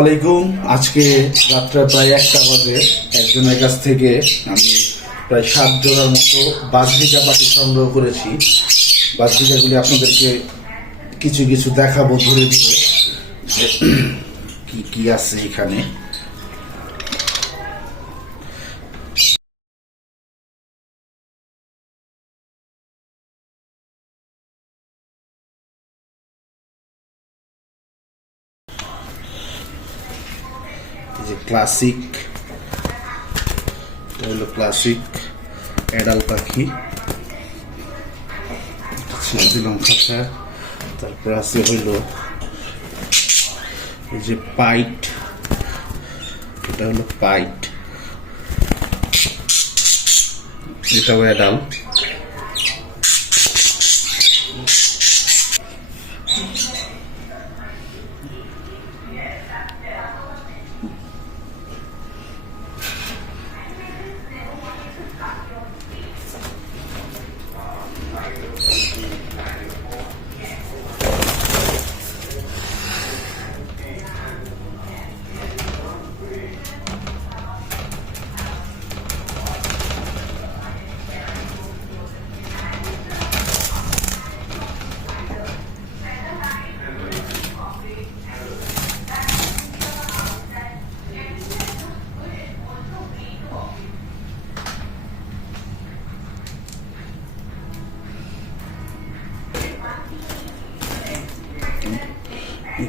আলাইকুম আজকে রাত্রে প্রায় একটা বাজে। একজনের কাছ থেকে আমি প্রায় সাত জোড়ার মতো বাসভিকা পাখি সংগ্রহ করেছি। বাসভিকাগুলি আপনাদেরকে কিছু কিছু দেখাবো ধরে ধরে কি কি আছে এখানে। যে ক্লাসিক এটা হলো ক্লাসিক অ্যাডাল পাখি। ছেড়ে দিলাম তারপর আছে হইল যে পাইট, এটা হলো পাইট। এটাও অ্যাডাল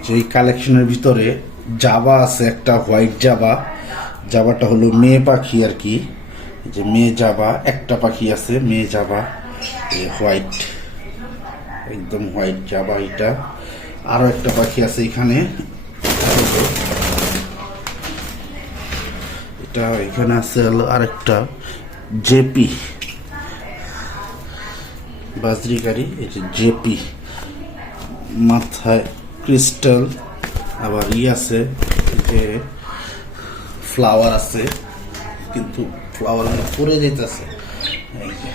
যে কালেকশনের ভিতরে জাবা আছে, একটা হোয়াইট জাবা জাবাটা হলো মেয়ে পাখি আর কি। যে মেয়ে জাবা একটা পাখি আছে, মেয়ে জাবা হোয়াইট একদম হোয়াইট জাবা এটা। আরও একটা পাখি আছে এখানে। এটা এখানে আছে হলো আরেকটা জেপি বাজরিকারি, এই যে জেপি মাথায় ক্রিস্টাল আবার ই আছে যে ফ্লাওয়ার আছে কিন্তু ফ্লাওয়ার পরে যেতেছে এই যে।